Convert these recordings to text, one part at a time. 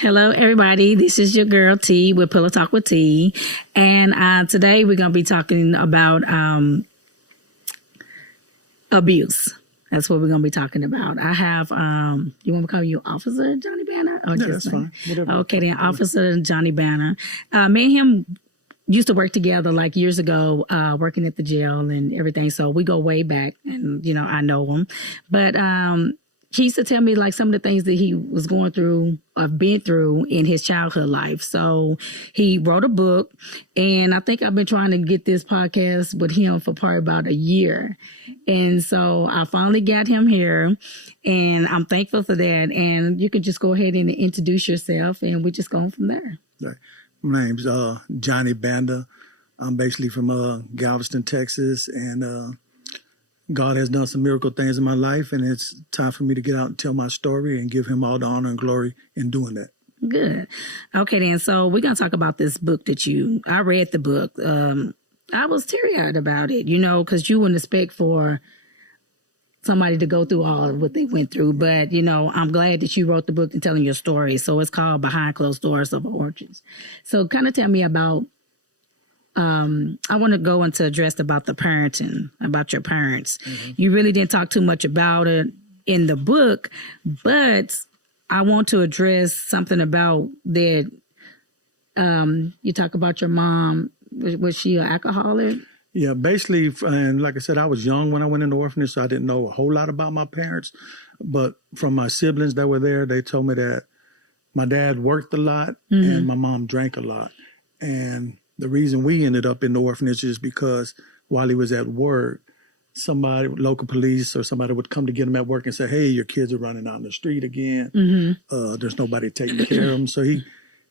Hello, everybody. This is your girl T with Pillow Talk with T, and today we're gonna be talking about abuse. That's what we're gonna be talking about. I have you want me to call you Officer Johnny Banner? Or Yeah, that's fine. Whatever. Okay, then Officer Johnny Banner. Me and him used to work together like years ago, working at the jail and everything. So we go way back, and I know him, but he used to tell me like some of the things that he was going through or been through in his childhood life. So he wrote a book, and I think I've been trying to get this podcast with him for probably about a year. And so I finally got him here, and I'm thankful for that. And you can just go ahead and introduce yourself, and we're just going from there. Right. My name's Johnny Banda. I'm basically from Galveston, Texas, and God has done some miracle things in my life, and it's time for me to get out and tell my story and give him all the honor and glory in doing that. Good. Okay, then. So we're going to talk about this book that I read the book. I was teary-eyed about it, because you wouldn't expect for somebody to go through all of what they went through. But, I'm glad that you wrote the book and telling your story. So it's called Behind Closed Doors of Origins. So kind of tell me about I want to go into address about the parenting, about your parents. Mm-hmm. You really didn't talk too much about it in the book, but I want to address something about that. You talk about your mom. Was she an alcoholic? Yeah, basically, and like I said, I was young when I went into orphanage, so I didn't know a whole lot about my parents. But from my siblings that were there, they told me that my dad worked a lot, mm-hmm. and my mom drank a lot. And the reason we ended up in the orphanage is because while he was at work, somebody, local police or somebody would come to get him at work and say, hey, your kids are running out in the street again. Mm-hmm. There's nobody taking care of them. So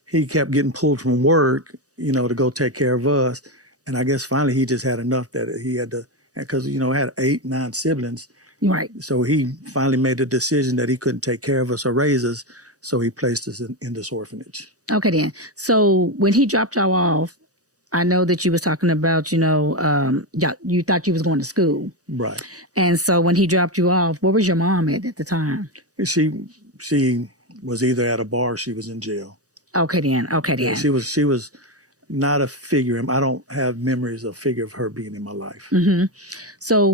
he kept getting pulled from work, to go take care of us. And I guess finally he just had enough that he had to, because, I had 8, 9 siblings. Right. So he finally made the decision that he couldn't take care of us or raise us. So he placed us in this orphanage. Okay, then. So when he dropped y'all off, I know that you was talking about, you thought you was going to school. Right. And so when he dropped you off, where was your mom at the time? She was either at a bar or she was in jail. Okay, then. Yeah, she was not a figure. I don't have memories of figure of her being in my life. Mm-hmm. So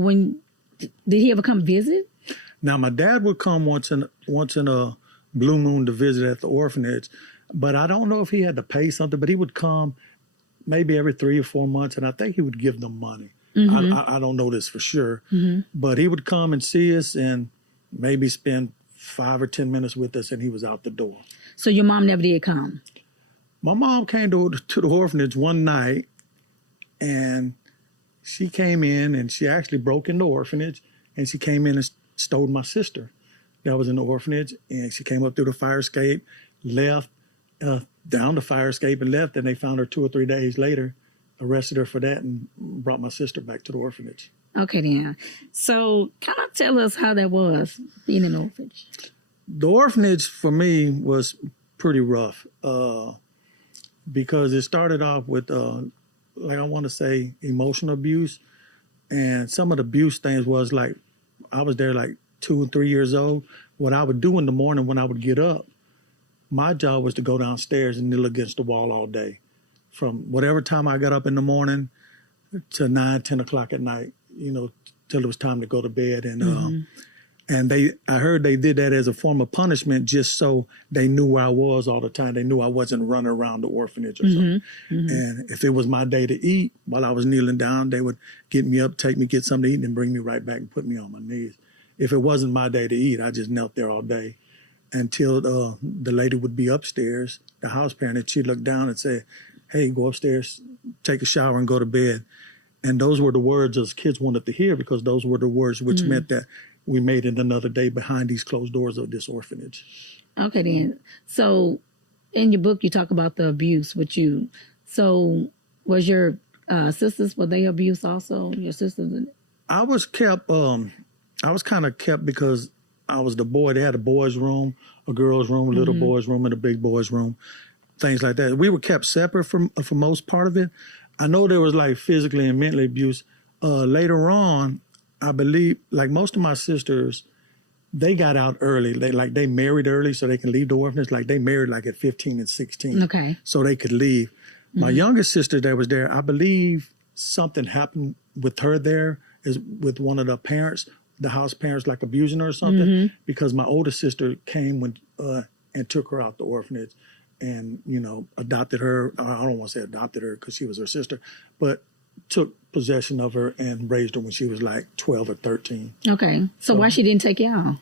did he ever come visit? Now, my dad would come once in a blue moon to visit at the orphanage, but I don't know if he had to pay something, but he would come maybe every 3 or 4 months, and I think he would give them money. Mm-hmm. I don't know this for sure, mm-hmm. but he would come and see us and maybe spend 5 or 10 minutes with us, and he was out the door. So your mom never did come? My mom came to the orphanage one night, and she came in, and she actually broke in the orphanage, and she came in and stole my sister that was in the orphanage, and she came up through the fire escape, left, down the fire escape and left, and they found her 2 or 3 days later, arrested her for that, and brought my sister back to the orphanage. Okay, then. So kind of tell us how that was, being in the orphanage. The orphanage for me was pretty rough because it started off with, like I want to say, emotional abuse. And some of the abuse things was like, I was there like 2 and 3 years old. What I would do in the morning when I would get up, my job was to go downstairs and kneel against the wall all day. From whatever time I got up in the morning to 9, 10 o'clock at night, till it was time to go to bed. And mm-hmm. I heard they did that as a form of punishment just so they knew where I was all the time. They knew I wasn't running around the orphanage or something. Mm-hmm. And if it was my day to eat, while I was kneeling down, they would get me up, take me, get something to eat, and bring me right back and put me on my knees. If it wasn't my day to eat, I just knelt there all day until the lady would be upstairs, the house parent, and she'd look down and say, hey, go upstairs, take a shower, and go to bed. And those were the words us kids wanted to hear, because those were the words which mm-hmm. meant that we made it another day behind these closed doors of this orphanage. Okay, then. So in your book, you talk about the abuse with you. So was your sisters, were they abused also, your sisters? I was kind of kept because I was the boy. They had a boys' room, a girls' room, a little mm-hmm. boys' room, and a big boys' room, things like that. We were kept separate for most part of it. I know there was like physically and mentally abuse. Later on, I believe, like most of my sisters, they got out early. They married early so they can leave the orphanage. Like they married like at 15 and 16. Okay. So they could leave. My youngest sister that was there, I believe something happened with her there, is with one of the parents, the house parents, like abusing her or something, because my older sister came and took her out the orphanage and, adopted her. I don't want to say adopted her because she was her sister, but took possession of her and raised her when she was like 12 or 13. Okay. So why she didn't take y'all?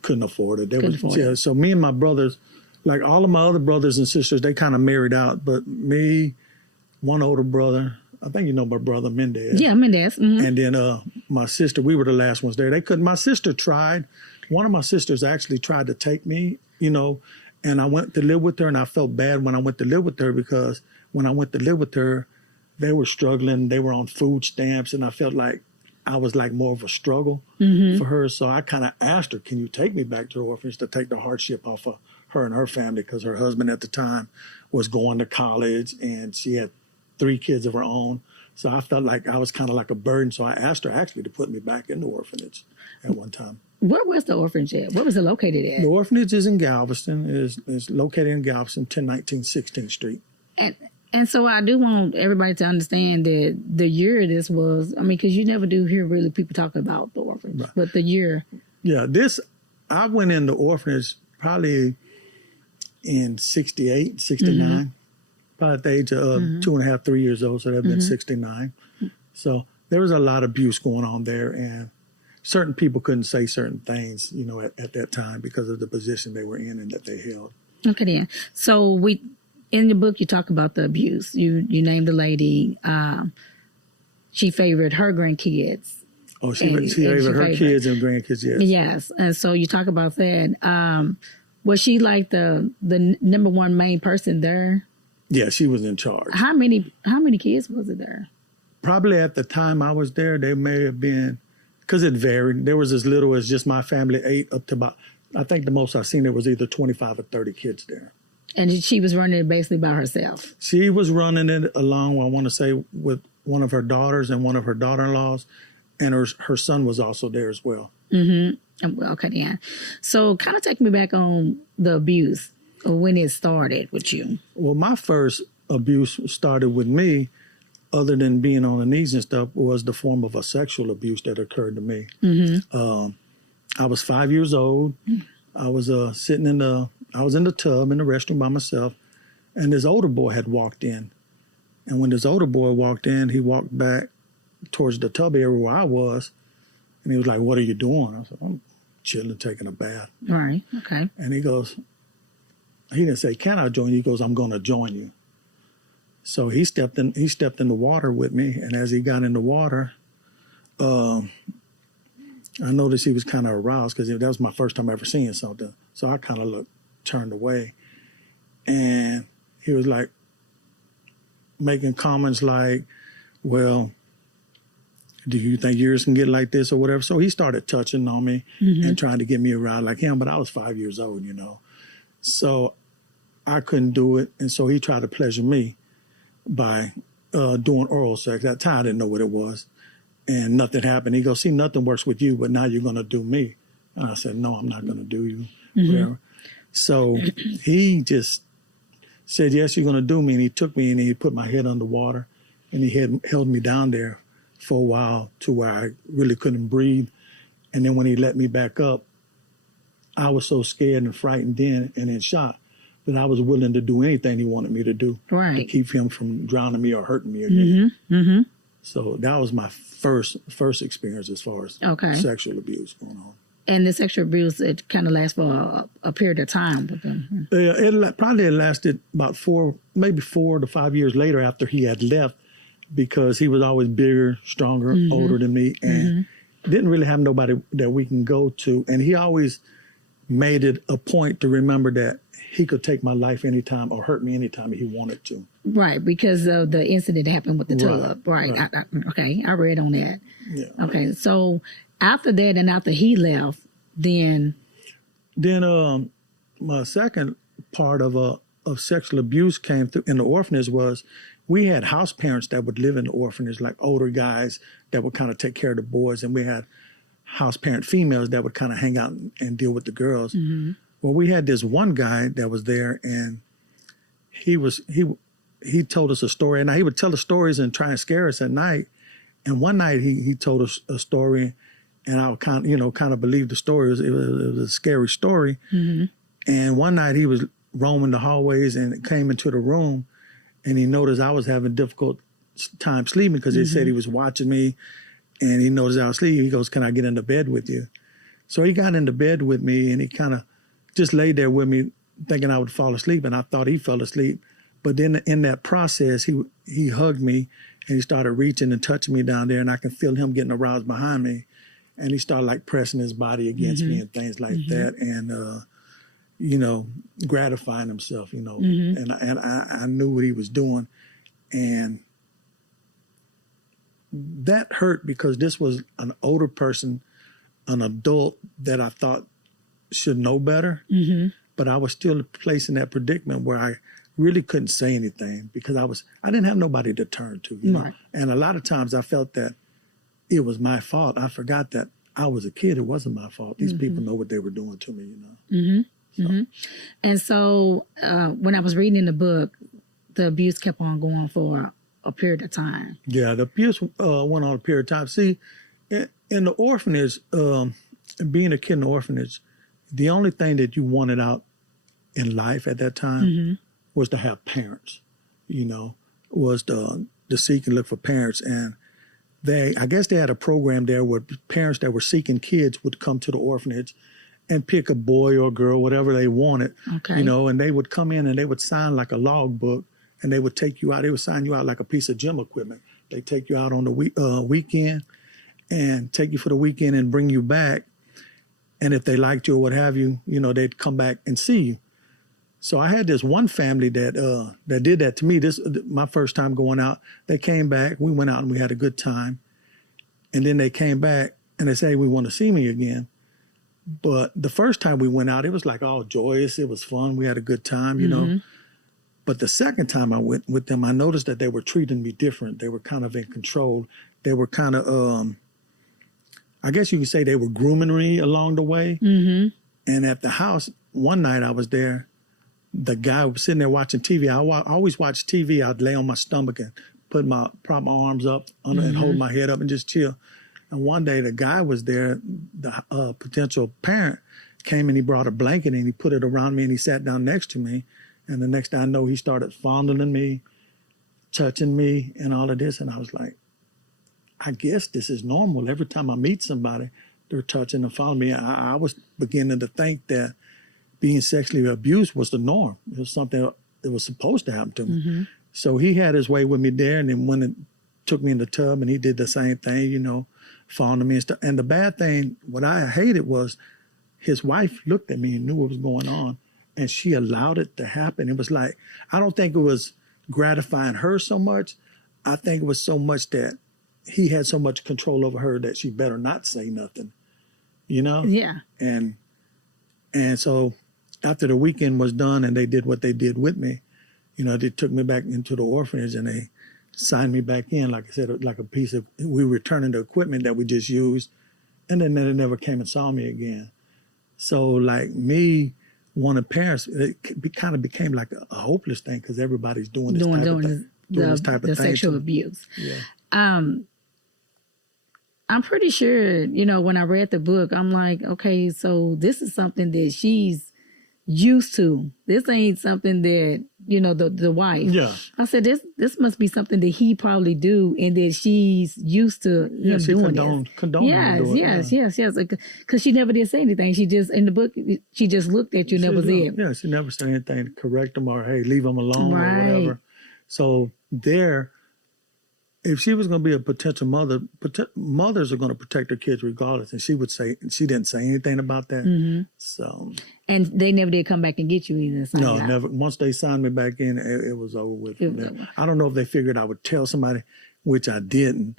Couldn't afford it. Couldn't afford it. So me and my brothers, like all of my other brothers and sisters, they kind of married out. But me, one older brother, I think you know my brother Mendez. Yeah, Mendez. Mm-hmm. And then my sister, we were the last ones there. They couldn't. My sister tried. One of my sisters actually tried to take me, and I went to live with her, and I felt bad when I went to live with her because when I went to live with her, they were struggling. They were on food stamps, and I felt like I was like more of a struggle for her. So I kind of asked her, can you take me back to the orphanage to take the hardship off of her and her family, because her husband at the time was going to college and she had 3 kids of her own. So I felt like I was kind of like a burden. So I asked her actually to put me back in the orphanage at one time. Where was the orphanage at? Where was it located at? The orphanage is in Galveston. It's located in Galveston, 1019 16th Street. And so I do want everybody to understand that the year this was, because you never do hear really people talking about the orphanage, right. But the year. Yeah, I went in the orphanage probably in 68, 69, probably at the age of 2.5, 3 years old, so that would have been 69. So there was a lot of abuse going on there, and certain people couldn't say certain things, at that time because of the position they were in and that they held. Okay, then. So in your book, you talk about the abuse. You named the lady, she favored her grandkids. Oh, she favored her kids and grandkids, yes. Yes, and so you talk about that. Was she like the number one main person there? Yeah, she was in charge. How many kids was it there? Probably at the time I was there, there may have been, because it varied. There was as little as just my family, 8 up to about, I think the most I've seen there was either 25 or 30 kids there. And she was running it basically by herself? She was running it along, I want to say, with one of her daughters and one of her daughter-in-laws, and her son was also there as well. Okay, yeah. So kind of take me back on the abuse, or when it started with you. Well, my first abuse started with me, other than being on the knees and stuff, was the form of a sexual abuse that occurred to me. I was 5 years old. I was sitting in the tub in the restroom by myself, and this older boy had walked in. And when this older boy walked in, he walked back towards the tub area where I was, and he was like, "What are you doing?" I said, "I'm chilling, taking a bath." All right, okay. And he didn't say, "Can I join you?" He goes, "I'm going to join you." So he stepped in the water with me, and as he got in the water, I noticed he was kind of aroused because that was my first time ever seeing something. So I kind of turned away, and he was like making comments like, "Well, do you think yours can get like this or whatever?" So he started touching on me and trying to get me aroused like him, but I was 5 years old, So I couldn't do it, and so he tried to pleasure me by doing oral sex. At that time, I didn't know what it was, and nothing happened. He goes, "See, nothing works with you, but now you're going to do me." And I said, "No, I'm not going to do you." Whatever. So he just said, "Yes, you're going to do me." And he took me and he put my head underwater, and he held me down there for a while to where I really couldn't breathe. And then when he let me back up, I was so scared and frightened then and in shock that I was willing to do anything he wanted me to do to keep him from drowning me or hurting me again. So that was my first experience as far as sexual abuse going on. And the sexual abuse, it kind of lasts for a period of time with them. It probably lasted about 4 to 5 years later after he had left, because he was always bigger, stronger, older than me, and didn't really have nobody that we can go to. And he always made it a point to remember that he could take my life anytime or hurt me anytime he wanted to. Right, because of the incident that happened with the tub. Right. I read on that. Yeah. Okay, so after that and after he left, then my second part of sexual abuse came through in the orphanage was we had house parents that would live in the orphanage, like older guys that would kind of take care of the boys, and we had house parent females that would kind of hang out and deal with the girls. Well, we had this one guy that was there, and he told us a story, and he would tell the stories and try and scare us at night. And one night he told us a story, and I would kind of believe the story. It was a scary story. And one night he was roaming the hallways and came into the room, and he noticed I was having difficult time sleeping because he said he was watching me, and he noticed I was sleeping. He goes, "Can I get into bed with you?" So he got into bed with me, and he kind of just laid there with me, thinking I would fall asleep, and I thought he fell asleep. But then in that process, he hugged me, and he started reaching and touching me down there, and I can feel him getting aroused behind me, and he started like pressing his body against me and things like that, and gratifying himself, and I knew what he was doing, and that hurt because this was an older person, an adult that I thought should know better, but I was still placed in that predicament where I really couldn't say anything because I didn't have nobody to turn to, you know. And a lot of times I felt that it was my fault. I forgot that I was a kid. It wasn't my fault. These people know what they were doing to me, And so when I was reading in the book, the abuse kept on going for a period of time. Yeah, the abuse went on a period of time. See, in the orphanage, being a kid in the orphanage, the only thing that you wanted out in life at that time was to have parents, was to seek and look for parents. And I guess they had a program there where parents that were seeking kids would come to the orphanage and pick a boy or a girl, whatever they wanted, and they would come in and they would sign like a log book, and they would take you out. They would sign you out like a piece of gym equipment. They take you out on the weekend and take you for the weekend and bring you back. And if they liked you or what have you, they'd come back and see you. So I had this one family that did that to me. This my first time going out. They came back. We went out and we had a good time. And then they came back and they said, "Hey, we want to see me again." But the first time we went out, it was like all joyous. It was fun. We had a good time, But the second time I went with them, I noticed that they were treating me different. They were kind of in control. They were kind of, I guess you could say they were grooming me along the way. And at the house, one night I was there, the guy was sitting there watching TV. I always watch TV. I'd lay on my stomach and prop my arms up and hold my head up and just chill. And one day the guy was there, the potential parent came and he brought a blanket and he put it around me and he sat down next to me. And the next thing I know, he started fondling me, touching me and all of this. And I was like, I guess this is normal. Every time I meet somebody, they're touching and fondling me. I was beginning to think that being sexually abused was the norm. It was something that was supposed to happen to me. So he had his way with me there. And then when it took me in the tub and he did the same thing, fondling me and stuff. And the bad thing, what I hated was his wife looked at me and knew what was going on. And she allowed it to happen. It was like, I don't think it was gratifying her so much. I think it was so much that he had so much control over her that she better not say nothing, Yeah. And so after the weekend was done and they did what they did with me, they took me back into the orphanage and they signed me back in, like I said, like a piece of, we were returning the equipment that we just used. And then they never came and saw me again. So like me, one of parents, it kind of became like a hopeless thing because everybody's doing this type of thing. The sexual abuse. Yeah. I'm pretty sure, when I read the book, I'm like, okay, so this is something that she's used to. This ain't something that, the wife. Yeah. I said, this must be something that he probably do and that she's used to him doing this. Yes. Because she never did say anything. She just, in the book, she just looked at you and that was it. Yeah, she never said anything to correct him or, hey, leave him alone or whatever. So if she was going to be a potential mother, mothers are going to protect their kids regardless. And she didn't say anything about that. So. And they never did come back and get you either. No, never. Once they signed me back in, it was over with. I don't know if they figured I would tell somebody, which I didn't,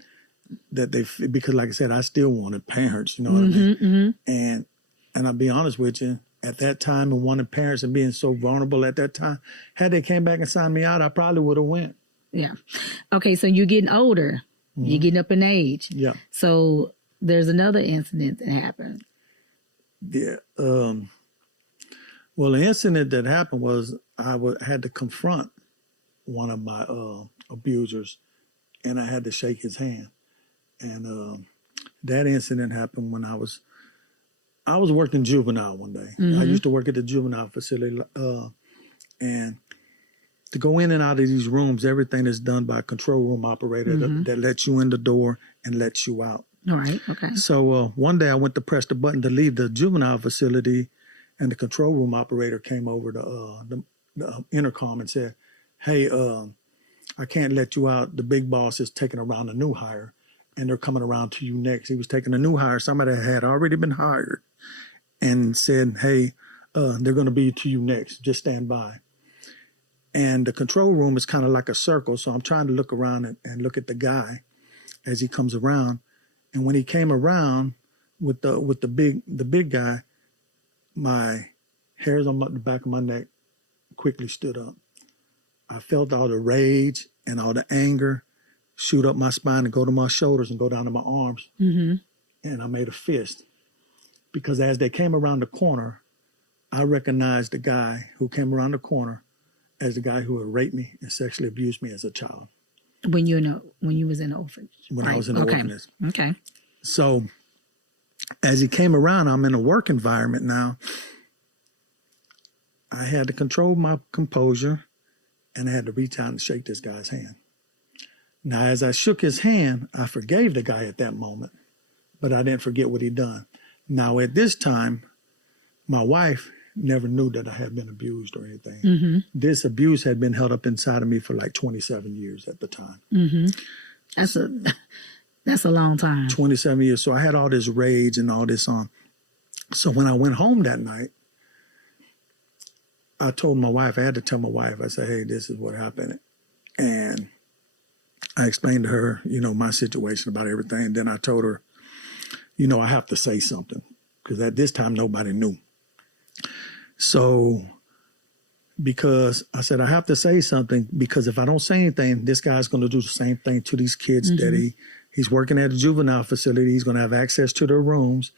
because like I said, I still wanted parents, you know what I mean? And I'll be honest with you, at that time and wanting parents and being so vulnerable at that time, had they came back and signed me out, I probably would have went. Yeah. Okay, so you're getting older. You're getting up in age. Yeah. So there's another incident that happened. Yeah. Well, the incident that happened was had to confront one of my abusers, and I had to shake his hand. And that incident happened when I was working juvenile one day. I used to work at the juvenile facility, and to go in and out of these rooms, everything is done by a control room operator that lets you in the door and lets you out. All right. Okay. So one day I went to press the button to leave the juvenile facility, and the control room operator came over to the intercom and said, "Hey, I can't let you out. The big boss is taking around a new hire, and they're coming around to you next." He was taking a new hire, somebody that had already been hired, and said, "Hey, they're going to be to you next. Just stand by." And the control room is kind of like a circle, so I'm trying to look around and look at the guy as he comes around. And when he came around with the big guy, my hairs on the back of my neck quickly stood up. I felt all the rage and all the anger shoot up my spine and go to my shoulders and go down to my arms. And I made a fist. Because as they came around the corner, I recognized the guy who came around the corner as the guy who had raped me and sexually abused me as a child. When you was in the orphanage. When I was in the orphanage. Okay. So as he came around, I'm in a work environment now. I had to control my composure, and I had to reach out and shake this guy's hand. Now, as I shook his hand, I forgave the guy at that moment, but I didn't forget what he'd done. Now, at this time, my wife never knew that I had been abused or anything. This abuse had been held up inside of me for like 27 years at the time. That's a long time. 27 years. So I had all this rage and all this on. So when I went home that night, I told my wife, I had to tell my wife, I said, "Hey, this is what happened." And I explained to her, my situation about everything. And then I told her, I have to say something, because at this time, nobody knew. So because I said, I have to say something, because if I don't say anything, this guy's going to do the same thing to these kids that he's working at a juvenile facility. He's going to have access to their rooms.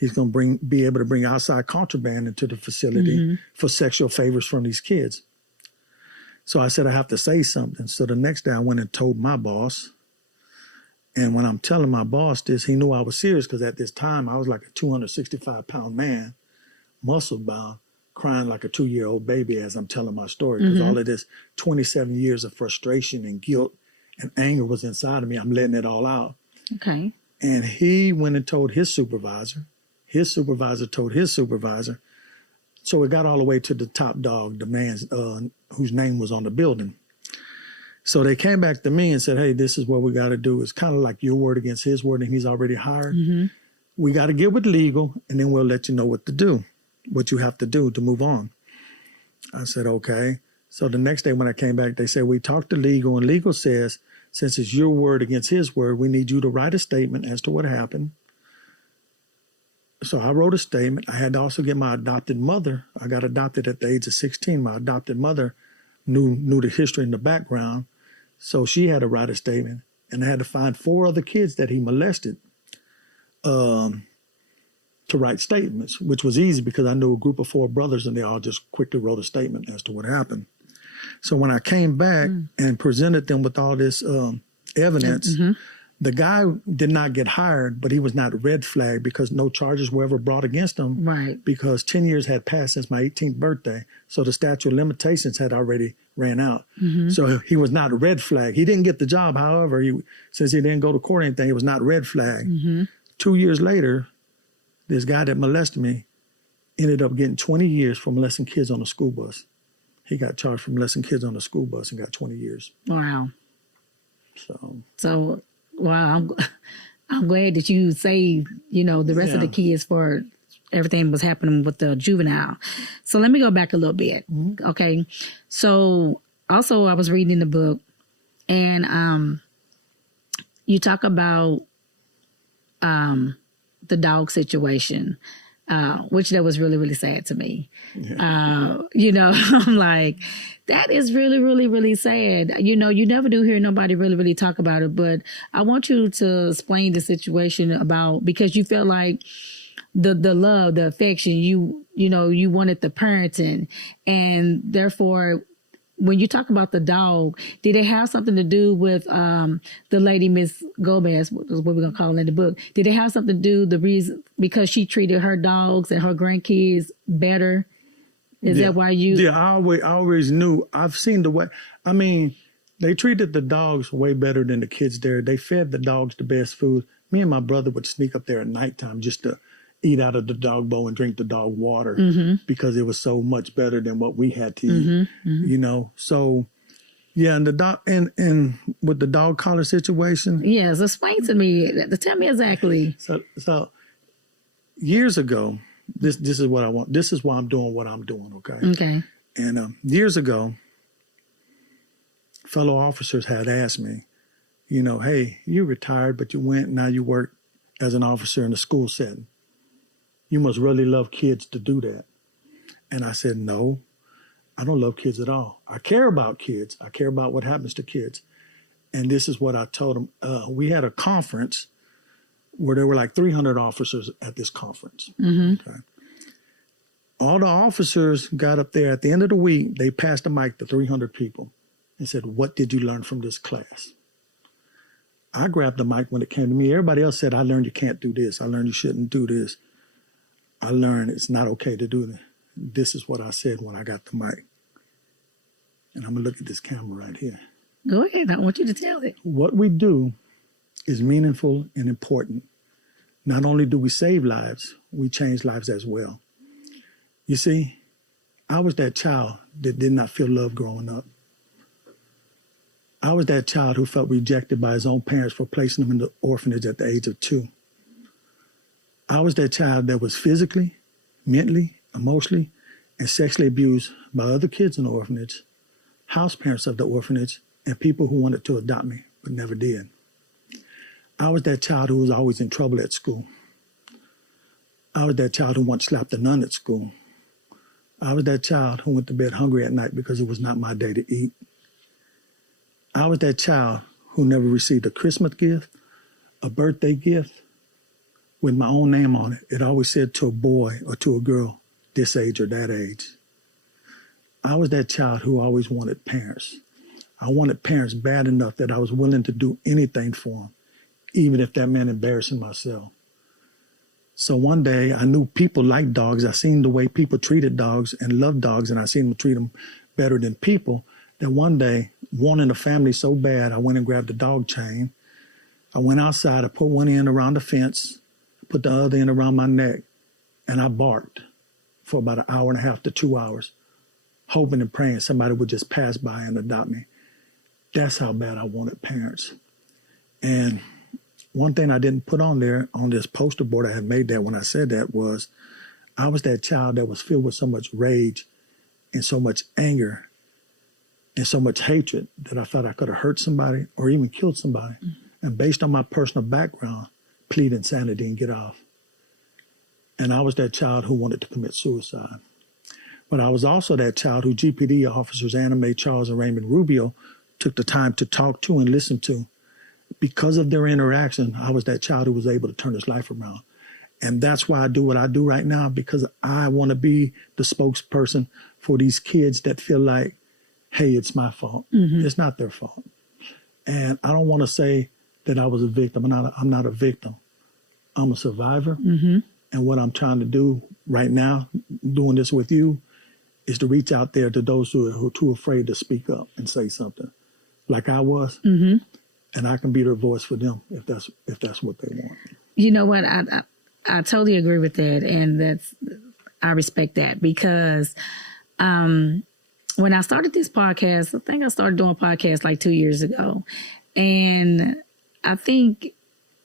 He's going to be able to bring outside contraband into the facility for sexual favors from these kids. So I said, I have to say something. So the next day I went and told my boss. And when I'm telling my boss this, he knew I was serious, because at this time I was like a 265-pound man, muscle bound, crying like a 2-year-old baby as I'm telling my story, because all of this 27 years of frustration and guilt and anger was inside of me. I'm letting it all out. Okay. And he went and told his supervisor. His supervisor told his supervisor. So it got all the way to the top dog, the man whose name was on the building. So they came back to me and said, "Hey, this is what we got to do. It's kind of like your word against his word, and he's already hired. We got to get with legal, and then we'll let you know what to do, what you have to do to move on." I said, "Okay." So the next day when I came back, they said, "We talked to legal, and legal says, since it's your word against his word, we need you to write a statement as to what happened." So I wrote a statement. I had to also get my adopted mother. I got adopted at the age of 16. My adopted mother knew the history and the background. So she had to write a statement. And I had to find 4 other kids that he molested to write statements, which was easy because I knew a group of 4 brothers, and they all just quickly wrote a statement as to what happened. So when I came back and presented them with all this evidence, the guy did not get hired, but he was not red flagged because no charges were ever brought against him. Right. Because 10 years had passed since my 18th birthday. So the statute of limitations had already ran out. So he was not red flagged. He didn't get the job. However, since he didn't go to court or anything, he was not red flagged. 2 years later, this guy that molested me ended up getting 20 years for molesting kids on a school bus. He got charged for molesting kids on a school bus and got 20 years. Wow. So wow, I'm glad that you saved, the rest of the kids for everything was happening with the juvenile. So let me go back a little bit. Okay. So also I was reading the book, and you talk about the dog situation. which that was really, really sad to me. You know, I'm like, that is really, really, really sad. You know, you never do hear nobody really, really talk about it, but I want you to explain the situation about, because you felt like the love, the affection, you know, you wanted the parenting, and therefore, when you talk about the dog, did it have something to do with the lady, Miss Gomez, what we're going to call her in the book? Did it have something to do the reason because she treated her dogs and her grandkids better? Is that why you? Yeah, I always knew. I've seen the way. I mean, they treated the dogs way better than the kids there. They fed the dogs the best food. Me and my brother would sneak up there at nighttime just to eat out of the dog bowl and drink the dog water because it was so much better than what we had to eat, you know? So, yeah, and the dog, and with the dog collar situation. Yes, explain to me. Tell me exactly. So years ago, this is what I want. This is why I'm doing what I'm doing, okay? Okay. And years ago, fellow officers had asked me, you know, hey, you retired, but you went, now you work as an officer in a school setting. You must really love kids to do that. And I said, no, I don't love kids at all. I care about kids. I care about what happens to kids. And this is what I told them. We had a conference where there were like 300 officers at this conference. Okay. All the officers got up there at the end of the week. They passed the mic to 300 people and said, what did you learn from this class? I grabbed the mic when it came to me. Everybody else said, I learned you can't do this. I learned you shouldn't do this. I learned it's not okay to do that. This is what I said when I got the mic. And I'm going to look at this camera right here. Go ahead. I want you to tell it. What we do is meaningful and important. Not only do we save lives, we change lives as well. You see, I was that child that did not feel love growing up. I was that child who felt rejected by his own parents for placing him in the orphanage at the age of 2. I was that child that was physically, mentally, emotionally, and sexually abused by other kids in the orphanage, house parents of the orphanage, and people who wanted to adopt me but never did. I was that child who was always in trouble at school. I was that child who once slapped a nun at school. I was that child who went to bed hungry at night because it was not my day to eat. I was that child who never received a Christmas gift, a birthday gift, with my own name on it. It always said to a boy or to a girl, this age or that age. I was that child who always wanted parents. I wanted parents bad enough that I was willing to do anything for them, even if that meant embarrassing myself. So one day I knew people liked dogs. I seen the way people treated dogs and loved dogs, and I seen them treat them better than people. That one day, wanting a family so bad, I went and grabbed a dog chain. I went outside, I put one end around the fence, put the other end around my neck, and I barked for about an hour and a half to 2 hours, hoping and praying somebody would just pass by and adopt me. That's how bad I wanted parents. And one thing I didn't put on there, on this poster board I had made that when I said that, was I was that child that was filled with so much rage and so much anger and so much hatred that I thought I could have hurt somebody or even killed somebody. And based on my personal background, plead insanity and get off. And I was that child who wanted to commit suicide. But I was also that child who GPD officers Anna Mae Charles and Raymond Rubio took the time to talk to and listen to. Because of their interaction, I was that child who was able to turn his life around. And that's why I do what I do right now, because I want to be the spokesperson for these kids that feel like, hey, it's my fault. It's not their fault. And I don't want to say that I was a victim. I'm not a victim. I'm a survivor. And what I'm trying to do right now, doing this with you, is to reach out there to those who are too afraid to speak up and say something, like I was. And I can be their voice for them if that's what they want. You know what? I totally agree with that, and I respect that, because when I started this podcast, I think I started doing podcasts like 2 years ago, and I think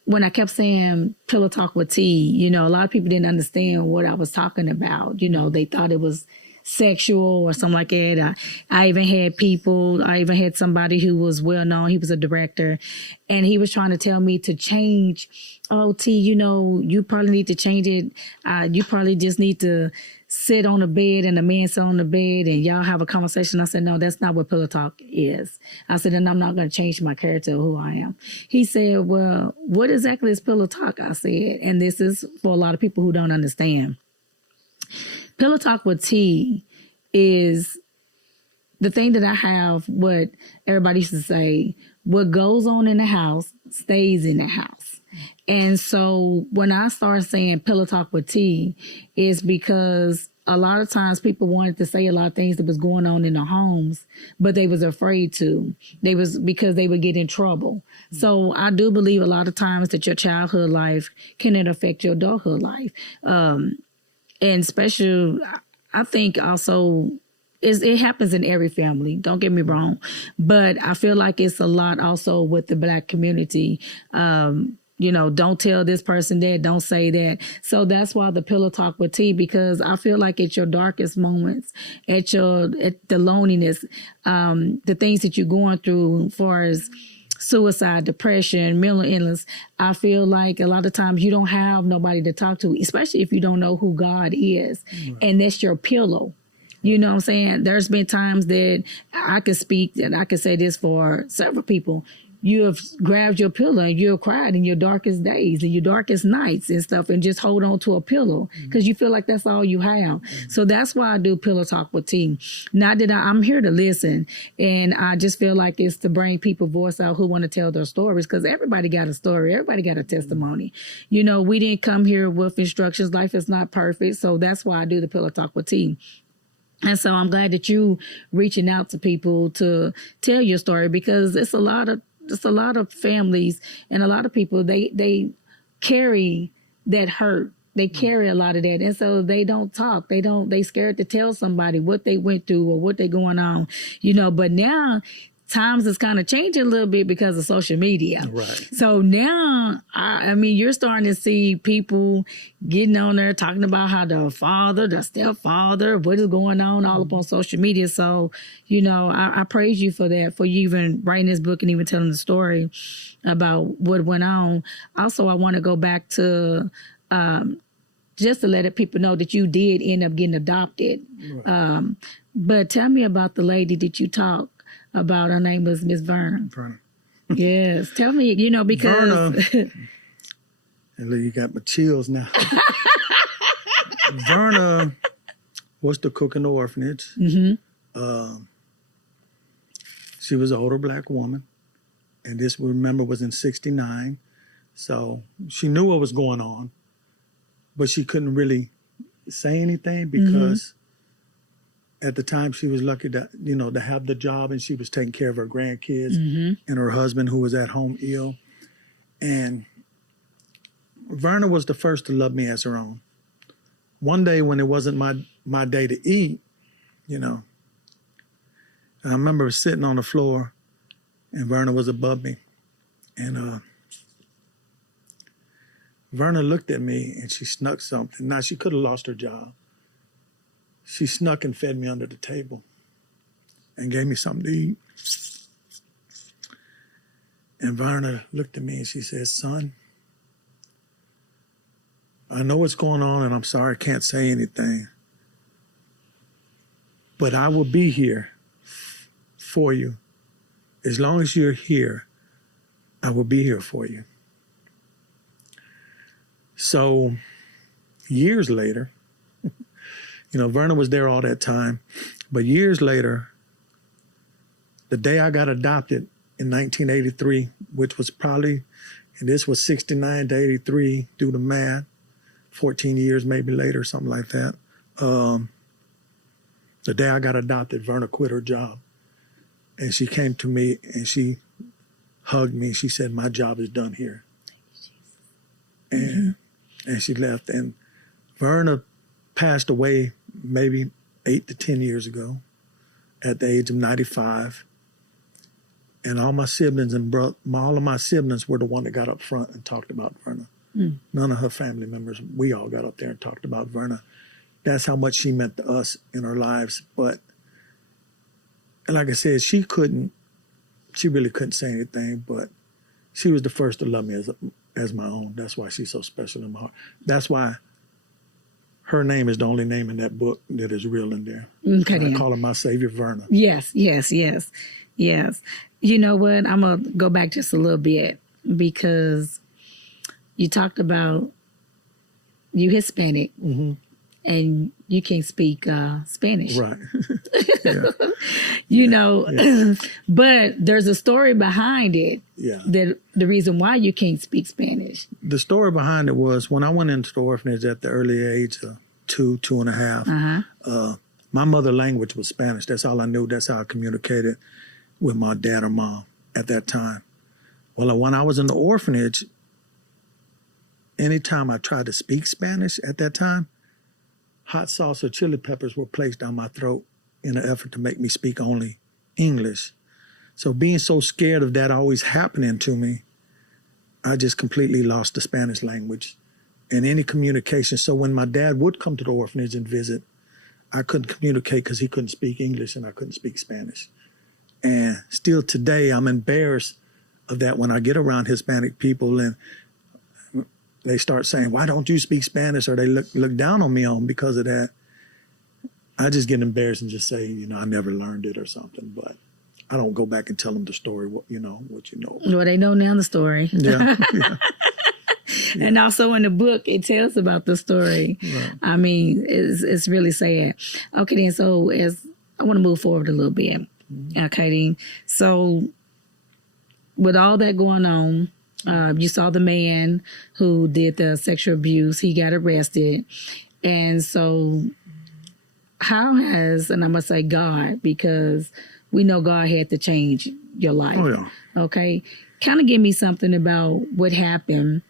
when I kept saying pillow talk with T, you know, a lot of people didn't understand what I was talking about. You know, they thought it was sexual or something like that. I even had somebody who was well known. He was a director, and he was trying to tell me to change. Oh, T, you probably need to change it. You probably just need to sit on the bed and the man sit on the bed and y'all have a conversation. I said, no, that's not what pillow talk is. I said, and I'm not going to change my character of who I am. He said, well, what exactly is pillow talk? I said, and this is for a lot of people who don't understand. Pillow talk with T is the thing that I have, what everybody used to say, what goes on in the house stays in the house. And so when I started saying pillow talk with T, is because a lot of times people wanted to say a lot of things that was going on in their homes, but they was afraid to. Because they would get in trouble. So I do believe a lot of times that your childhood life can affect your adulthood life. And especially, I think also, it happens in every family. Don't get me wrong. But I feel like it's a lot also with the Black community. Don't tell this person that, don't say that. So that's why the pillow talk with T, because I feel like at your darkest moments, at the loneliness, the things that you're going through as far as suicide, depression, mental illness, I feel like a lot of times you don't have nobody to talk to, especially if you don't know who God is. Right. And that's your pillow. You know what I'm saying? There's been times that I could speak, and I could say this for several people. You have grabbed your pillow and you've cried in your darkest days and your darkest nights and stuff, and just hold on to a pillow because you feel like that's all you have. So that's why I do pillow talk with T. Not that I'm here to listen, and I just feel like it's to bring people voice out who want to tell their stories, because everybody got a story. Everybody got a testimony. We didn't come here with instructions. Life is not perfect. So that's why I do the pillow talk with T. And so I'm glad that you reaching out to people to tell your story, because it's a lot of families and a lot of people, they carry that hurt. They carry a lot of that. And so they don't talk. They scared to tell somebody what they went through or what they going on, but now times is kind of changing a little bit because of social media. Right. So now, I mean, you're starting to see people getting on there talking about how the stepfather, what is going on all up on social media. So, I praise you for that, for you even writing this book and even telling the story about what went on. Also, I want to go back to just to let people know that you did end up getting adopted. Right. But tell me about the lady that you talked about. Her name was Miss Verna. Yes. Tell me, because... Verna, and look, you got my chills now. Verna was the cook in the orphanage. Mm-hmm. She was an older Black woman. And this, remember, was in 1969. So she knew what was going on, but she couldn't really say anything because at the time she was lucky to, to have the job, and she was taking care of her grandkids and her husband, who was at home ill. And Verna was the first to love me as her own. One day when it wasn't my day to eat, and I remember sitting on the floor, and Verna was above me. And Verna looked at me and she snuck something. Now, she could have lost her job. She snuck and fed me under the table and gave me something to eat. And Verna looked at me and she said, "Son, I know what's going on, and I'm sorry I can't say anything, but I will be here for you. As long as you're here, I will be here for you." So years later, Verna was there all that time, but years later, the day I got adopted in 1983, which was probably, and this was 69 to 83, do the math, 14 years maybe later, something like that. The day I got adopted, Verna quit her job. And she came to me and she hugged me. She said, "My job is done here." And she left. And Verna passed away maybe 8 to 10 years ago at the age of 95. And all my siblings all of my siblings were the one that got up front and talked about Verna. None of her family members, we all got up there and talked about Verna. that's how much she meant to us in our lives. But like I said, she really couldn't say anything, but she was the first to love me as my own. That's why she's so special in my heart. That's why her name is the only name in that book that is real in there. Okay, I call her my savior, Verna. Yes. You know what? I'm going to go back just a little bit because you talked about you Hispanic and you can't speak Spanish. Right. Yeah. You know, but there's a story behind it. Yeah. That the reason why you can't speak Spanish. The story behind it was when I went into the orphanage at the early age of 2.5, my mother language was Spanish. That's all I knew. That's how I communicated with my dad or mom at that time. Well, when I was in the orphanage, anytime I tried to speak Spanish at that time, hot sauce or chili peppers were placed down my throat in an effort to make me speak only English. So being so scared of that always happening to me, I just completely lost the Spanish language and any communication. So when my dad would come to the orphanage and visit, I couldn't communicate because he couldn't speak English and I couldn't speak Spanish. And still today, I'm embarrassed of that when I get around Hispanic people and they start saying, why don't you speak Spanish? Or they look down on me because of that. I just get embarrassed and just say, I never learned it or something. But I don't go back and tell them the story, what you know. Well, they know now the story. Yeah. And also in the book, it tells about the story. Right. I mean, it's really sad. Okay, then, so as I want to move forward a little bit. Okay, then. So with all that going on, you saw the man who did the sexual abuse. He got arrested. And so how has, and I'm going to say God, because we know God had to change your life. Oh, yeah. Okay. Kind of give me something about what happened.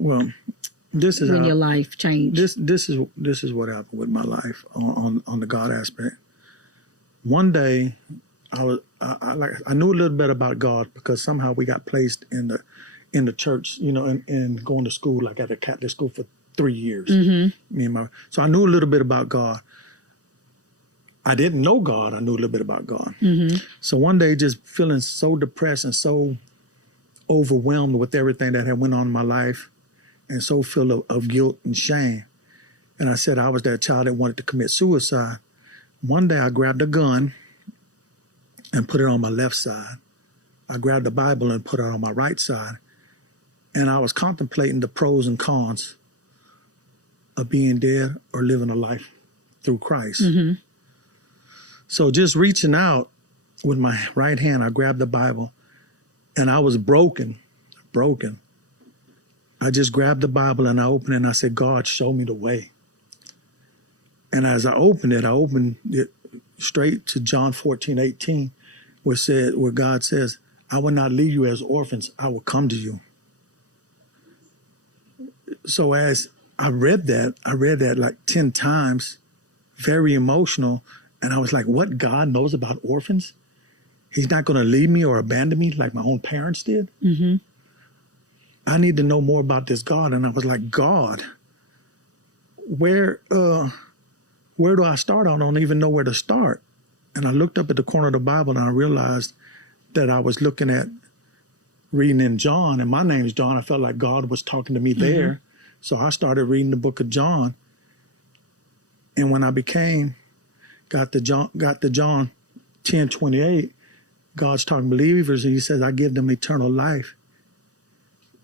Well, this is when your life changed. This is what happened with my life on the God aspect. One day, I knew a little bit about God because somehow we got placed in the church, and going to school, like at a Catholic school for 3 years. So I knew a little bit about God. I didn't know God. I knew a little bit about God. So one day, just feeling so depressed and so overwhelmed with everything that had went on in my life, and so full of guilt and shame. And I said I was that child that wanted to commit suicide. One day I grabbed a gun and put it on my left side. I grabbed the Bible and put it on my right side. And I was contemplating the pros and cons of being dead or living a life through Christ. So just reaching out with my right hand, I grabbed the Bible and I was broken. I just grabbed the Bible and I opened it and I said, God, show me the way. And as I opened it straight to John 14:18, where God says, I will not leave you as orphans, I will come to you. So as I read that like 10 times, very emotional. And I was like, what God knows about orphans? He's not going to leave me or abandon me like my own parents did. I need to know more about this God. And I was like, God, where do I start? I don't even know where to start. And I looked up at the corner of the Bible and I realized that I was reading in John, and my name's John. I felt like God was talking to me there. So I started reading the book of John. And when I got to John 10:28, God's talking to believers and he says, I give them eternal life.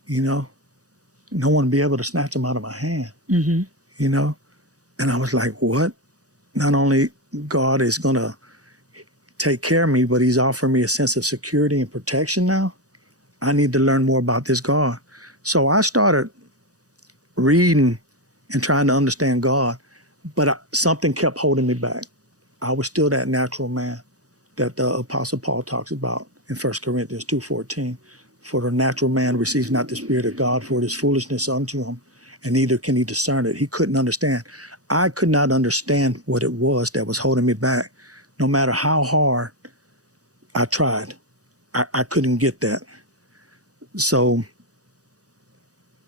No one will be able to snatch them out of my hand, And I was like, what? Not only God is going to take care of me, but he's offering me a sense of security and protection now. I need to learn more about this God. So I started reading and trying to understand God, but something kept holding me back. I was still that natural man that the Apostle Paul talks about in 1 Corinthians 2:14. For the natural man receives not the Spirit of God, for it is foolishness unto him, and neither can he discern it. He couldn't understand. I could not understand what it was that was holding me back. No matter how hard I tried, I couldn't get that. So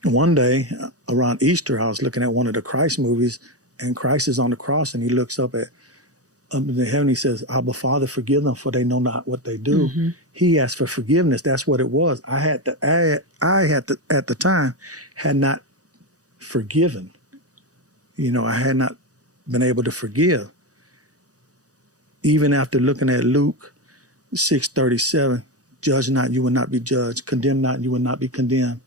one day around Easter, I was looking at one of the Christ movies, And Christ is on the cross, and he looks up into heaven. He says, Abba, Father, forgive them, for they know not what they do. Mm-hmm. He asked for forgiveness. That's what it was. I had at the time had not forgiven. I had not been able to forgive. Even after looking at Luke 6:37, judge not, you will not be judged. Condemn not, you will not be condemned.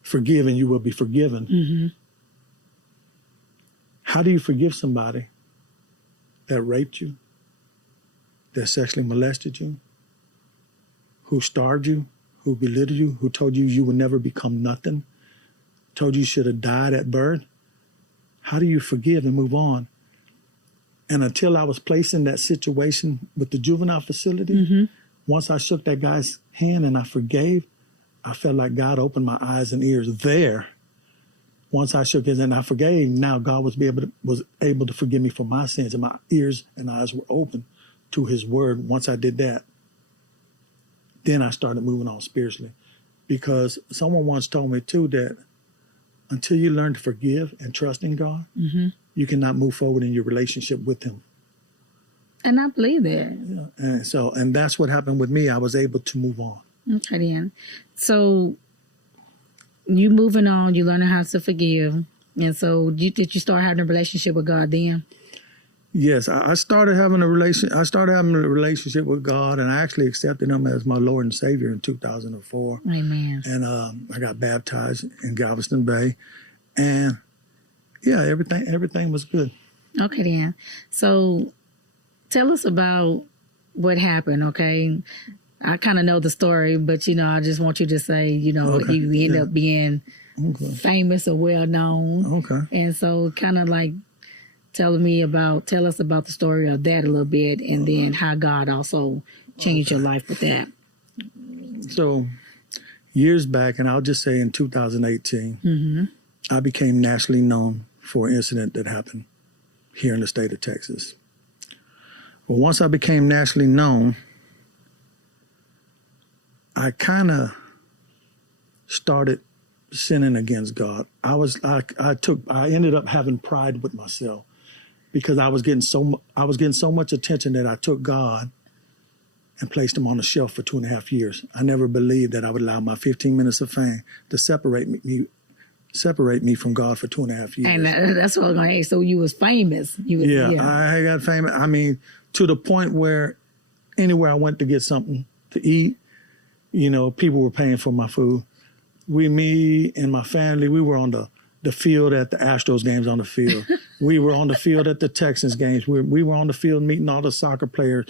Forgive, and you will be forgiven. Mm-hmm. How do you forgive somebody that raped you, that sexually molested you, who starved you, who belittled you, who told you you would never become nothing, told you should have died at birth? How do you forgive and move on? And until I was placed in that situation with the juvenile facility, Mm-hmm. once I shook that guy's hand and I forgave, I felt like God opened my eyes and ears there. Once I shook his hand and I forgave, now God was able to forgive me for my sins, and my ears and eyes were open to his word. Once I did that, then I started moving on spiritually. Because someone once told me too that until you learn to forgive and trust in God, Mm-hmm. you cannot move forward in your relationship with him. And I believe that. Yeah. And that's what happened with me. I was able to move on. Okay, then. So you moving on, you learning how to forgive. And so did you start having a relationship with God then? Yes, I started having a relationship with God, and I actually accepted him as my Lord and Savior in 2004. Amen. And I got baptized in Galveston Bay, and yeah, everything was good. Okay, then. So tell us about what happened, okay? I kind of know the story, but, I just want you to say, Okay, you end yeah. up being famous or well-known. Okay. And so kind of like tell us about the story of that a little bit, and then how God also changed your life with that. So years back, and I'll just say in 2018, Mm-hmm. I became nationally known for an incident that happened here in the state of Texas. Well, once I became nationally known, I kind of started sinning against God. I ended up having pride with myself because I was getting so much attention that I took God and placed him on the shelf for 2.5 years. I never believed that I would allow my 15 minutes of fame to separate me from God for 2.5 years. And that's what I was going to ask. So you was famous. I got famous. I mean, to the point where anywhere I went to get something to eat, people were paying for my food. Me and my family, we were on the field at the Astros games on the field. We were on the field at the Texans games. We were on the field meeting all the soccer players.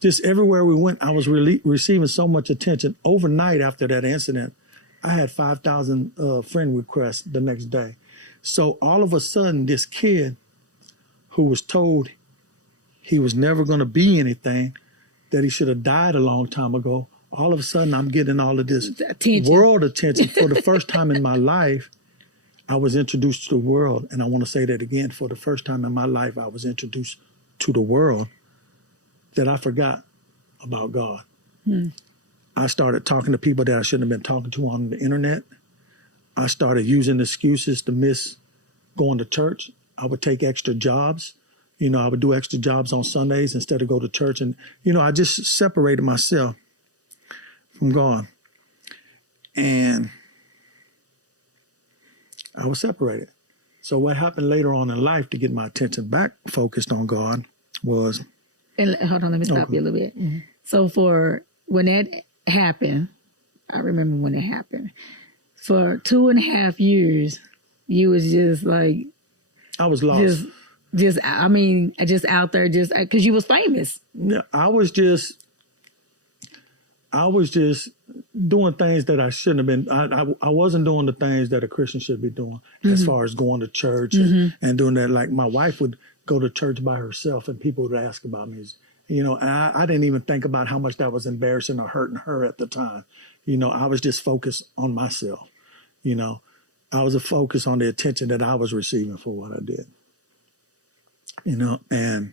Just everywhere we went, I was receiving so much attention. Overnight after that incident, I had 5,000 friend requests the next day. So all of a sudden, this kid who was told he was never going to be anything, that he should have died a long time ago, all of a sudden I'm getting all of this world attention. For the first time in my life, I was introduced to the world. And I want to say that again. For the first time in my life, I was introduced to the world that I forgot about God. I started talking to people that I shouldn't have been talking to on the internet. I started using excuses to miss going to church. I would take extra jobs. I would do extra jobs on Sundays instead of go to church. And, I just separated myself from God. And I was separated. So what happened later on in life to get my attention back focused on God was... And hold on, let me stop you a little bit. Mm-hmm. So for when that happened, I remember when it happened. For 2.5 years, you was just like... I was lost. Just out there, just because you was famous. Yeah, I was just doing things that I shouldn't have been. I wasn't doing the things that a Christian should be doing, as far as going to church and doing that. Like my wife would go to church by herself, and people would ask about me. And I didn't even think about how much that was embarrassing or hurting her at the time. I was just focused on myself. I was focused on the attention that I was receiving for what I did. And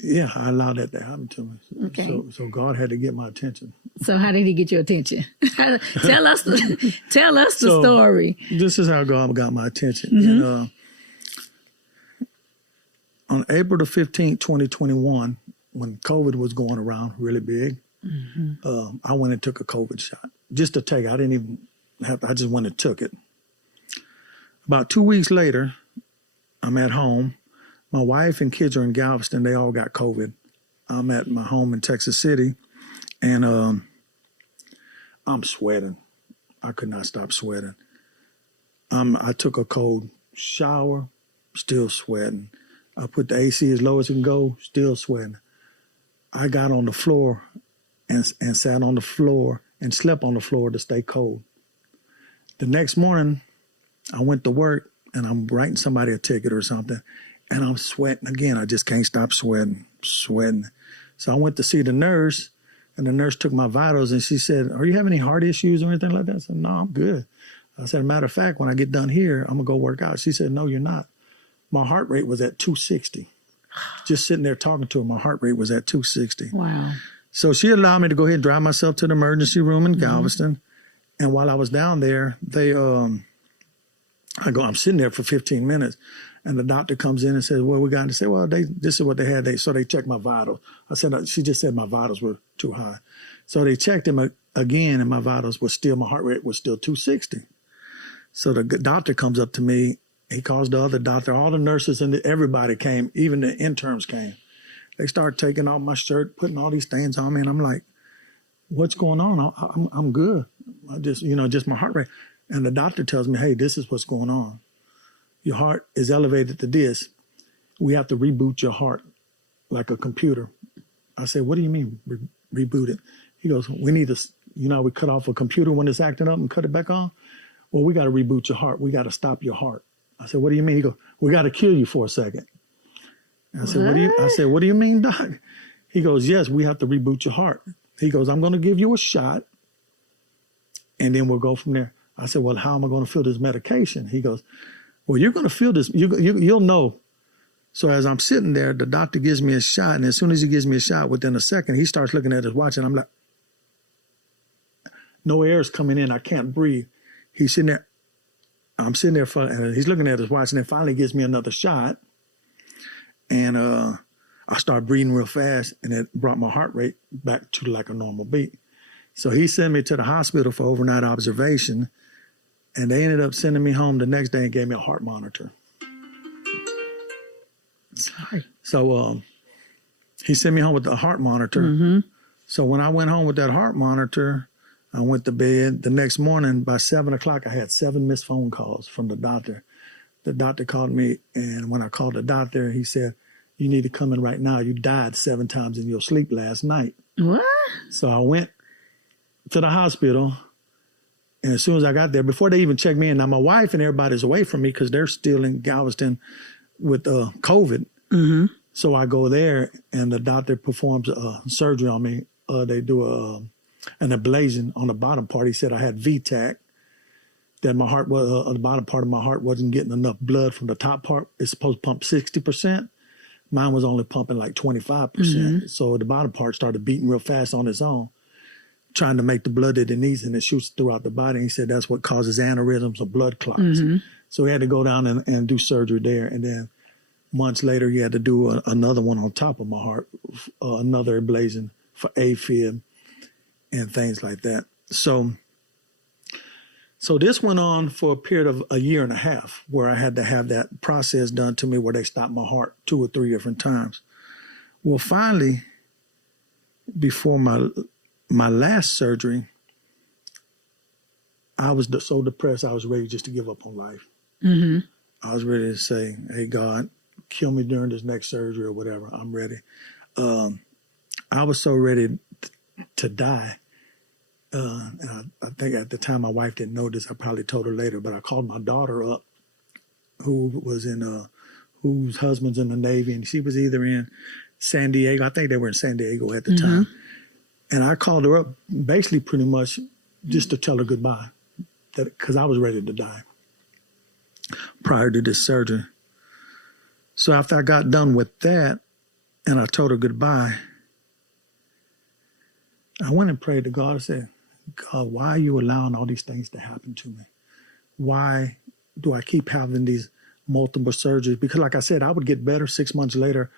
yeah, I allowed that to happen to me. Okay. So God had to get my attention. So how did he get your attention? Tell us the So, story. This is how God got my attention. Mm-hmm. And, on April the 15th, 2021, when COVID was going around really big, I went and took a COVID shot just to take it. I didn't even have to, I just went and took it. About 2 weeks later, I'm at home. My wife and kids are in Galveston. They all got COVID. I'm at my home in Texas City, and I'm sweating. I could not stop sweating. I took a cold shower, still sweating. I put the AC as low as it can go, still sweating. I got on the floor and sat on the floor and slept on the floor to stay cold. The next morning, I went to work and I'm writing somebody a ticket or something, and I'm sweating again. I just can't stop sweating. So I went to see the nurse, and the nurse took my vitals and she said, "Are you having any heart issues or anything like that?" I said, "No, I'm good." I said, "Matter of fact, when I get done here, I'm gonna go work out." She said, "No, you're not." My heart rate was at 260. Just sitting there talking to her, my heart rate was at 260. Wow. So she allowed me to go ahead and drive myself to the emergency room in Galveston. And while I was down there, I'm sitting there for 15 minutes, and the doctor comes in and says, "Well, we got to say, well, this is what they had." So they checked my vitals. She just said my vitals were too high. So they checked them again, and my vitals were still, my heart rate was still 260. So the doctor comes up to me. He calls the other doctor. All the nurses and everybody came. Even the interns came. They started taking off my shirt, putting all these things on me, and I'm like, "What's going on? I'm good. I just my heart rate." And the doctor tells me, "Hey, this is what's going on. Your heart is elevated to this. We have to reboot your heart like a computer." I said, "What do you mean reboot it?" He goes, "We need to, we cut off a computer when it's acting up and cut it back on. Well, we got to reboot your heart. We got to stop your heart." I said, "What do you mean?" He goes, "We got to kill you for a second." I said, "What do you mean, doc?" He goes, "Yes, we have to reboot your heart." He goes, "I'm going to give you a shot, and then we'll go from there." I said, "Well, how am I going to feel this medication?" He goes, "Well, you're going to feel this. You'll know." So as I'm sitting there, the doctor gives me a shot, and as soon as he gives me a shot, within a second, he starts looking at his watch, and I'm like, no air is coming in. I can't breathe. He's sitting there. I'm sitting there, and he's looking at his watch, and then finally gives me another shot, and I start breathing real fast, and it brought my heart rate back to like a normal beat. So he sent me to the hospital for overnight observation, and they ended up sending me home the next day and gave me a heart monitor. Sorry. So he sent me home with the heart monitor. So when I went home with that heart monitor, I went to bed. The next morning, by 7 o'clock, I had 7 missed phone calls from the doctor. The doctor called me, and when I called the doctor, he said, "You need to come in right now. You died 7 times in your sleep last night." What? So I went to the hospital, and as soon as I got there, before they even checked me in, now my wife and everybody's away from me because they're still in Galveston with COVID. So I go there, and the doctor performs surgery on me. They do an ablation on the bottom part. He said I had VTAC, that my heart was, the bottom part of my heart wasn't getting enough blood from the top part. It's supposed to pump 60%. Mine was only pumping like 25%. So the bottom part started beating real fast on its own, trying to make the blood that it needs, and it shoots throughout the body. And he said that's what causes aneurysms or blood clots. So he had to go down and do surgery there. And then months later, he had to do another one on top of my heart, another ablation for AFib and things like that. So this went on for a period of a year and a half, where I had to have that process done to me where they stopped my heart 2 or 3 different times. Well, finally, before my last surgery, I was so depressed, I was ready just to give up on life. I was ready to say, "Hey, God, kill me during this next surgery or whatever. I'm ready." I was so ready to die. And I think at the time my wife didn't know this. I probably told her later, but I called my daughter up, whose husband's in the Navy, and she was either in San Diego. I think they were in San Diego at the time. And I called her up basically pretty much just to tell her goodbye, because I was ready to die prior to this surgery. So after I got done with that and I told her goodbye, I went and prayed to God and said, God, why are you allowing all these things to happen to me? Why do I keep having these multiple surgeries? Because like I said, I would get better. 6 months later,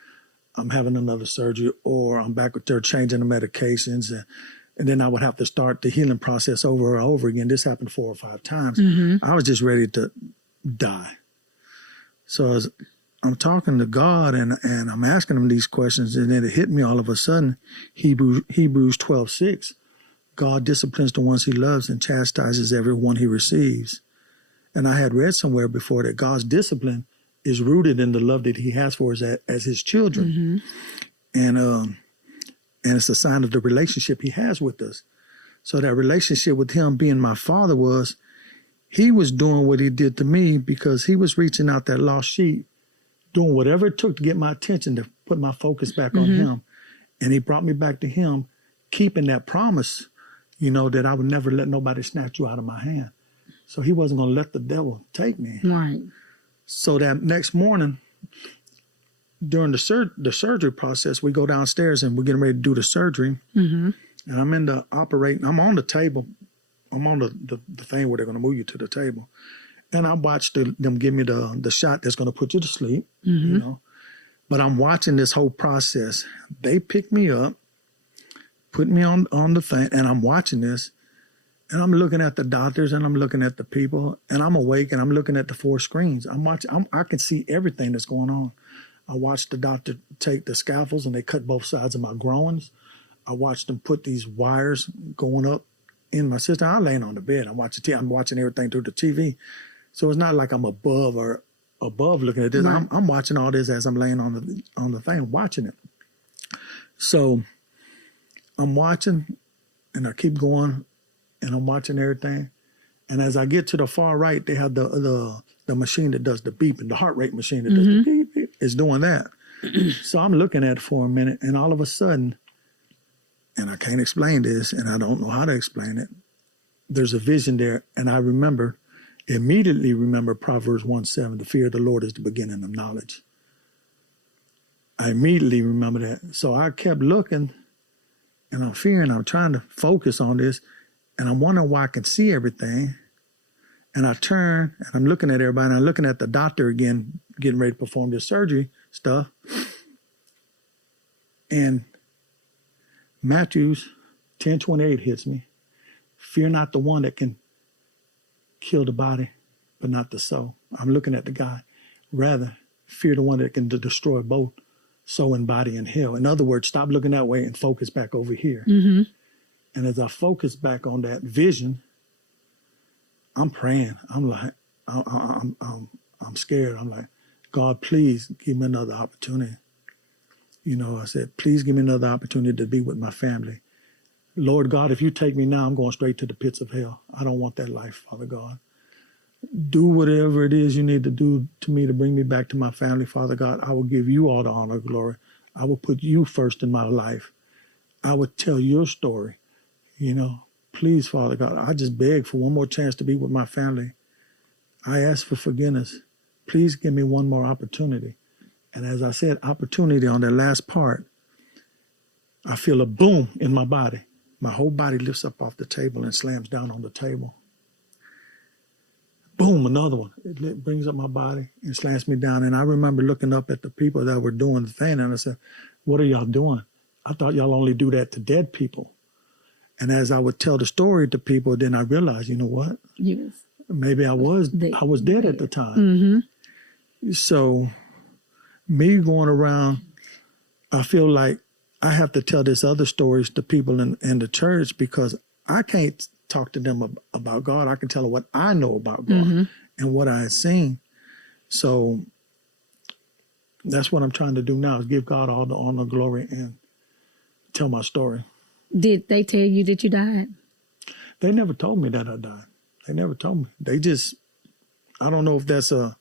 I'm having another surgery, or I'm back with they're changing the medications. And then I would have to start the healing process over and over again. This happened 4 or 5 times. I was just ready to die. So as I'm talking to God and I'm asking him these questions, and then it hit me all of a sudden, Hebrews 12:6. God disciplines the ones he loves and chastises everyone he receives. And I had read somewhere before that God's discipline is rooted in the love that he has for us as his children. And it's a sign of the relationship he has with us. So that relationship with him being my father was, he was doing what he did to me because he was reaching out that lost sheep, doing whatever it took to get my attention, to put my focus back on him. And he brought me back to him, keeping that promise, that I would never let nobody snatch you out of my hand. So he wasn't going to let the devil take me. Right. So that next morning, during the surgery process, we go downstairs and we're getting ready to do the surgery. And I'm in the operating, I'm on the table. I'm on the thing where they're going to move you to the table. And I watched them give me the shot that's going to put you to sleep, But I'm watching this whole process. They pick me up, put me on the thing, and I'm watching this. And I'm looking at the doctors and I'm looking at the people, and I'm awake and I'm looking at the 4 screens. I can see everything that's going on. I watched the doctor take the scaffolds and they cut both sides of my groins. I watched them put these wires going up in my system. I'm laying on the bed. I'm watching everything through the TV. So it's not like I'm above looking at this. Right. I'm watching all this as I'm laying on the thing, watching it. So I'm watching and I keep going and I'm watching everything. And as I get to the far right, they have the machine that does the beeping, the heart rate machine that does the beep, beep. It's doing that. So I'm looking at it for a minute, and all of a sudden, and I can't explain this, and I don't know how to explain it, there's a vision there, and I immediately remember Proverbs 1:7, the fear of the Lord is the beginning of knowledge. I immediately remember that. So I kept looking, and I'm trying to focus on this, and I'm wondering why I can see everything. And I turn, and I'm looking at everybody, and I'm looking at the doctor again, getting ready to perform this surgery stuff. And Matthews 10:28 hits me. Fear not the one that can kill the body, but not the soul. I'm looking at the guy. Rather, fear the one that can destroy both soul and body in hell. In other words, stop looking that way and focus back over here. And as I focus back on that vision, I'm praying. I'm like, I'm scared. I'm like, God, please give me another opportunity. I said, please give me another opportunity to be with my family. Lord God, if you take me now, I'm going straight to the pits of hell. I don't want that life, Father God. Do whatever it is you need to do to me to bring me back to my family, Father God. I will give you all the honor and glory. I will put you first in my life. I would tell your story. Please, Father God, I just beg for one more chance to be with my family. I ask for forgiveness. Please give me one more opportunity. And as I said, opportunity on that last part, I feel a boom in my body. My whole body lifts up off the table and slams down on the table. Boom, another one. It brings up my body and slams me down. And I remember looking up at the people that were doing the thing, and I said, what are y'all doing? I thought y'all only do that to dead people. And as I would tell the story to people, then I realized, you know what? Yes. Maybe I was dead at the time. So me going around, I feel like I have to tell this other stories to people in the church because I can't talk to them about God. I can tell them what I know about God and what I have seen. So that's what I'm trying to do now is give God all the honor, glory, and tell my story. Did they tell you that you died? They never told me that I died. They never told me. They just, I don't know if that's a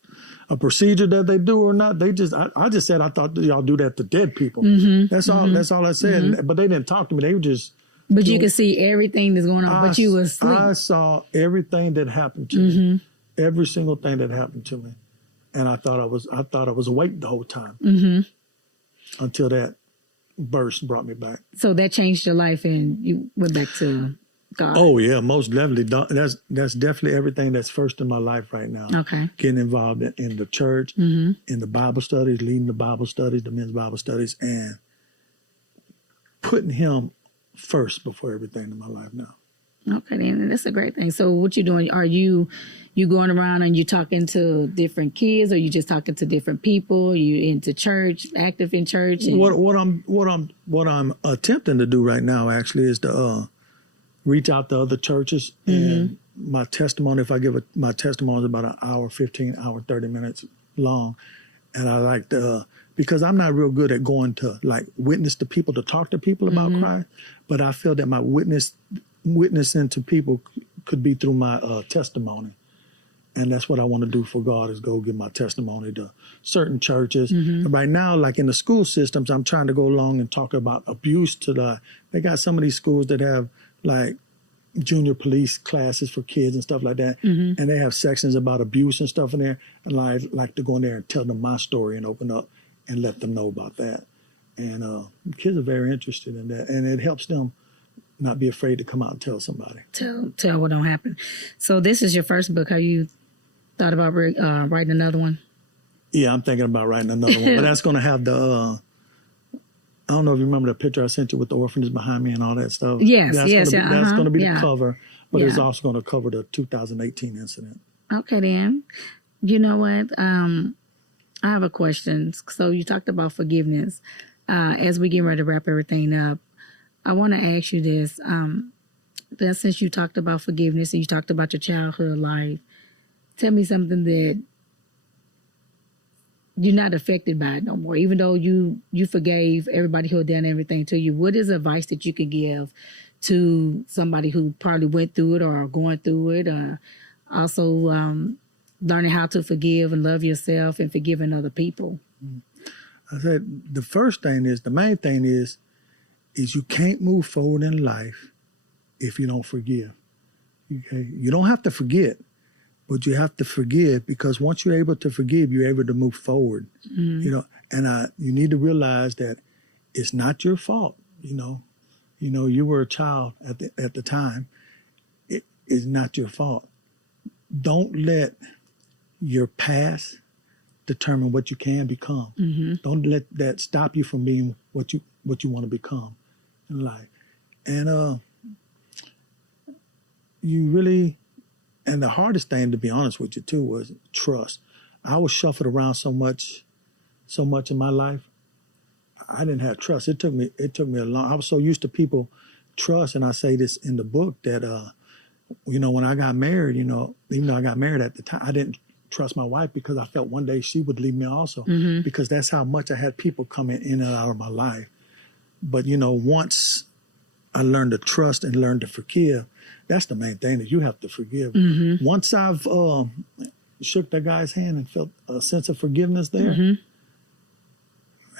procedure that they do or not. They just, I just said I thought y'all do that to dead people. That's all. That's all I said. But they didn't talk to me. They were just. But you could see everything that's going on. But you were asleep. I saw everything that happened to me. Every single thing that happened to me, and I thought I was awake the whole time until that verse brought me back. So that changed your life and you went back to God. Oh yeah, most definitely. That's definitely everything that's first in my life right now. Okay. Getting involved in the church, in the Bible studies, leading the Bible studies, the men's Bible studies, and putting Him first before everything in my life now. Okay, then that's a great thing. So what you doing? Are you going around and you talking to different kids, or you just talking to different people? You into church, active in church? And... What I'm attempting to do right now actually is to reach out to other churches. And my testimony, if I give my testimony is about an hour, 15 hour, 30 minutes long. And I like to, because I'm not real good at going to like witness to people, to talk to people about Christ, but I feel that my witnessing to people could be through my testimony. And that's what I want to do for God, is go give my testimony to certain churches. And right now, like in the school systems, I'm trying to go along and talk about abuse they got some of these schools that have like junior police classes for kids and stuff like that. And they have sections about abuse and stuff in there. And I like to go in there and tell them my story and open up and let them know about that. And kids are very interested in that. And it helps them not be afraid to come out and tell somebody. Tell what don't happen. So this is your first book. Have you thought about writing another one? Yeah, I'm thinking about writing another one. But that's going to have the, I don't know if you remember the picture I sent you with the orphans behind me and all that stuff. Yes, that's going to be the cover, but it's also going to cover the 2018 incident. Okay, then. You know what? I have a question. So you talked about forgiveness. As we get ready to wrap everything up, I want to ask you this. That since you talked about forgiveness and you talked about your childhood life, tell me something that you're not affected by it no more, even though you forgave everybody who had done everything to you. What is advice that you could give to somebody who probably went through it or are going through it? Also learning how to forgive and love yourself and forgiving other people. I said the main thing is you can't move forward in life if you don't forgive. Okay? You don't have to forget, but you have to forgive, because once you're able to forgive, you're able to move forward. You know, and you need to realize that it's not your fault. You were a child at the time. It is not your fault. Don't let your past determine what you can become. Don't let that stop you from being what you want to become in life. And you really, and the hardest thing, to be honest with you too, was trust. I was shuffled around so much in my life. I didn't have trust. It took me a long. I was so used to people trust, and I say this in the book that when I got married, even though I got married at the time, I didn't trust my wife because I felt one day she would leave me also, because that's how much I had people coming in and out of my life. But once I learned to trust and learned to forgive, that's the main thing, that you have to forgive. Once I've shook that guy's hand and felt a sense of forgiveness there,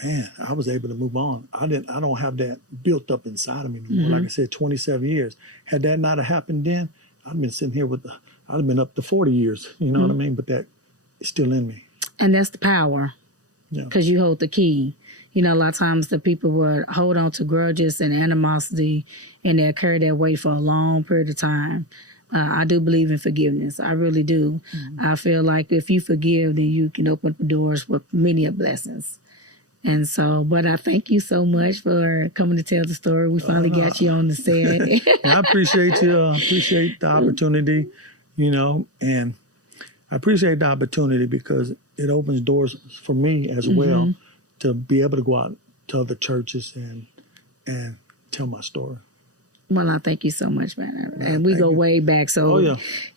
man, I was able to move on. I don't have that built up inside of me anymore. Like I said, 27 years. Had that not have happened then, I'd been sitting here I'd have been up to 40 years. You know what I mean? But that is still in me. And that's the power. Yeah. Because you hold the key. A lot of times the people would hold on to grudges and animosity, and they'll carry that weight for a long period of time. I do believe in forgiveness. I really do. I feel like if you forgive, then you can open up doors for many blessings. And so, but I thank you so much for coming to tell the story. We finally got you on the set. I appreciate you. Appreciate the opportunity, and I appreciate the opportunity because it opens doors for me as well to be able to go out to other churches and tell my story. Well, I thank you so much, man. And we go way back. So,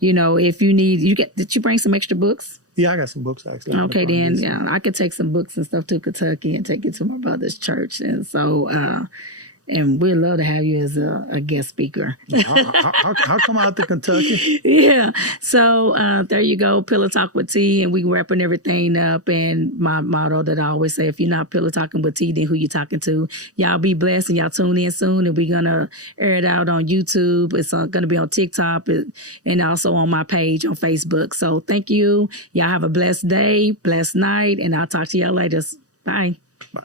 if you need, did you bring some extra books? Yeah, I got some books actually. Okay, then I could take some books and stuff to Kentucky and take it to my brother's church. And so, and we'd love to have you as a guest speaker. I'll come out to Kentucky. Yeah. So there you go, Pillow Talk with T, and we wrapping everything up. And my motto that I always say, if you're not pillow talking with T, then who you talking to? Y'all be blessed, and y'all tune in soon. And we're going to air it out on YouTube. It's going to be on TikTok and also on my page on Facebook. So thank you. Y'all have a blessed day, blessed night, and I'll talk to y'all later. Bye. Bye.